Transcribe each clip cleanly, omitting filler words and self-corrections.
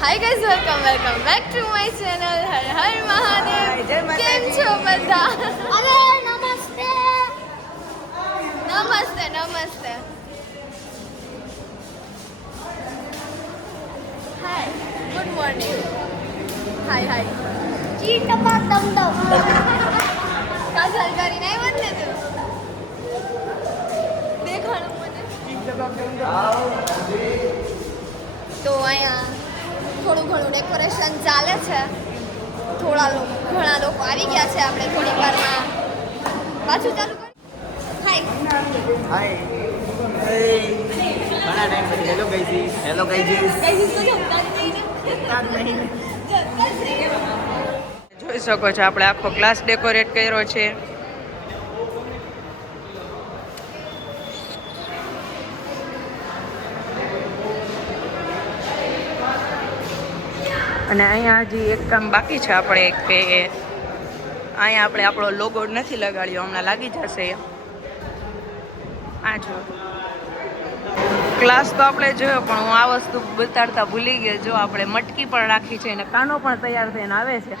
Hi guys, welcome back to my channel. Har Har Mahadev. કેમ છો બધા? અરે નમસ્તે. નમસ્તે નમસ્તે. હાય, ગુડ મોર્નિંગ. હાય હાય. જી ટપા દમ દમ. કાજલ કરીને આવ્યો ને તું? દેખાડો મને. તો અહીંયા થોડું ઘણું ડેકોરેશન ચાલે છે. ઘણા લોકો આવી ગયા છે. આપણે થોડી વારમાં પાછું ચાલુ કરી. હાય હાય ઘણા ટાઈમ પછી હેલો ગાઈઝ જોઈ શકો છો આપણે આખો ક્લાસ ડેકોરેટ કર્યો છે. અને અહીંયા હજી એક કામ બાકી છે આપણે કે અહીંયા આપણે આપણો લોગો નથી લગાડ્યો, હમણાં લાગી જશે. આ જો ક્લાસ તો આપણે જોયો પણ હું આ વસ્તુ બતાડતા ભૂલી ગઈ. જો આપણે મટકી પણ રાખી છે અને કાનો પણ તૈયાર થઈને આવે છે.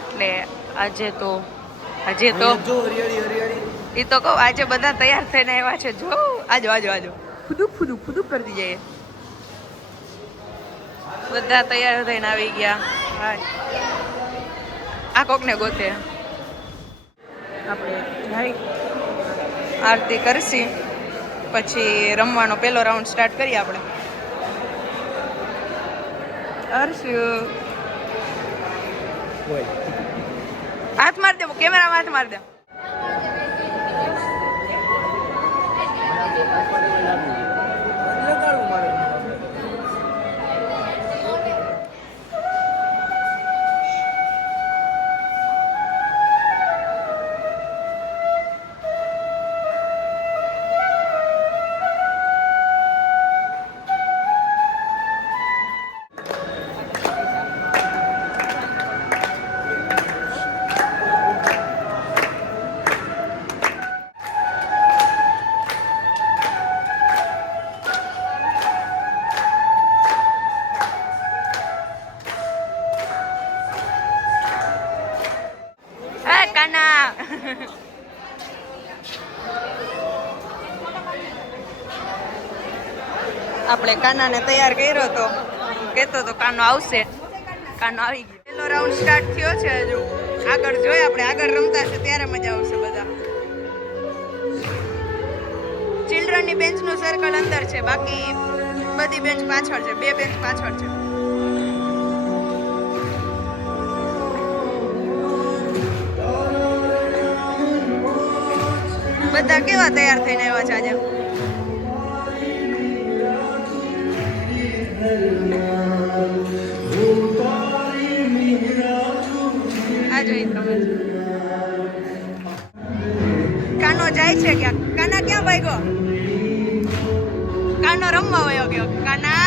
એટલે આજે તો એ તો કહું આજે બધા તૈયાર થઈને આવ્યા છે. જો આજો ફૂદુક કરતી જઈએ. બધા તૈયાર થઈને આવી ગયા. હા, આ કોકને ગોતે. આપણે જાય આરતી કરશી પછી રમવાનો પહેલો રાઉન્ડ સ્ટાર્ટ કરીએ આપણે. હર્ષુ હાથ માર દે, કેમેરામાં હાથ માર દે. કાના આપણે કાનાને તૈયાર કર્યો તો કહેતો તો કાનો આવશે. કાનો આવી ગયો. પહેલો રાઉન્ડ સ્ટાર્ટ થયો છે. હજુ આગળ જોઈએ આપણે, આગળ રમતા છે ત્યારે મજા આવશે. બધા ચિલ્ડ્રનની બેન્ચનું સર્કલ અંદર છે, બાકી બધી બેન્ચ પાછળ છે. 2 બેન્ચ પાછળ છે. બધા કેવા તૈયાર થઈને આવ્યા છે આજે. આ જોઈ તમે કાનો જાય છે ક્યાં? કાના ક્યાં ભાગ્યો? કાનો રમવા વયો ગયો. કાના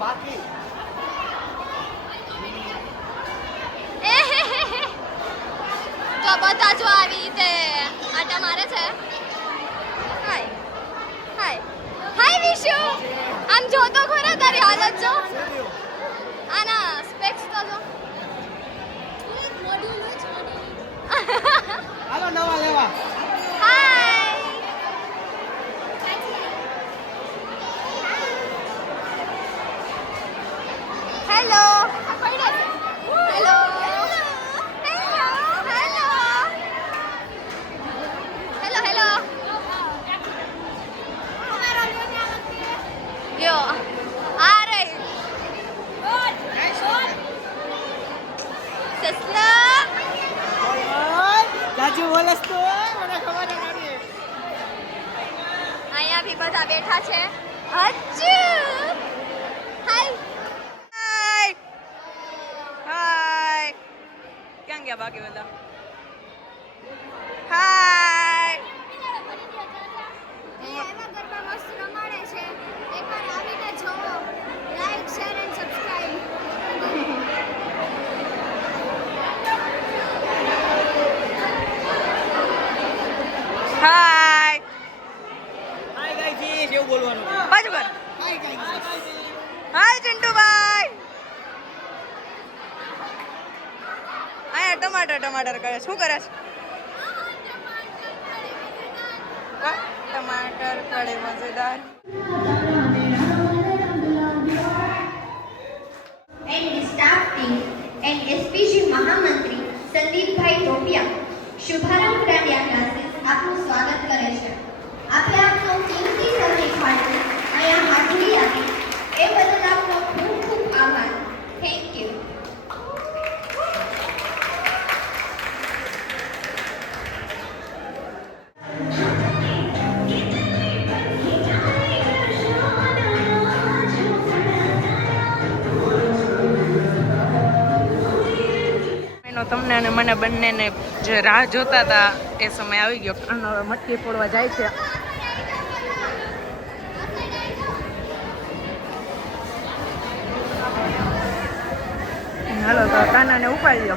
બાકી તો બધા જો આવી રીતે આટા મારે છે. હાય હાય હાય વિશુ, આમ જો તો ખરા તારી હાલત જો. આના સ્પેક્સ તો જો. હાલો નવા લેવા. Hi hello hello hello hello યો આ રહી સસલા. જાજુ બોલસ તો મને ખબર નથી. અહીંયા બી બધા બેઠા છે. અચ્છુ હાય હાય હાય. ક્યાં ગયા બાકી બધા? હાય. એમાં ગરબા મસ્ત રમાડે છે. એકવાર આવીને જોવો. Like share and subscribe. Hi. Hi guys એવું બોલવાનું. બાજુ કર. Hi guys. હાય ચિંટુભાઈ. અહીંયા ટમાટર કરે. શું કરે છે? ટમાટર કડે મજેદાર. And staff team and SPG મહામંત્રી સંદીપભાઈ ટોપિયા શુભારંભ દાંડિયા ક્લાસીસ આપનું સ્વાગત કરે છે. આપણે આપનો કિંમતી સમય ફાળવી અહીંયા હાજરી આપી એ બદલ આપનો ખૂબ ખૂબ આભાર. Thank you. તમને અને મને બંનેને જે રાહ જોતા હતા એ સમય આવી ગયો. કાનો હવે મટકી ફોડવા જાય છે. હાલો તો કાનાને ઉપાડી લો.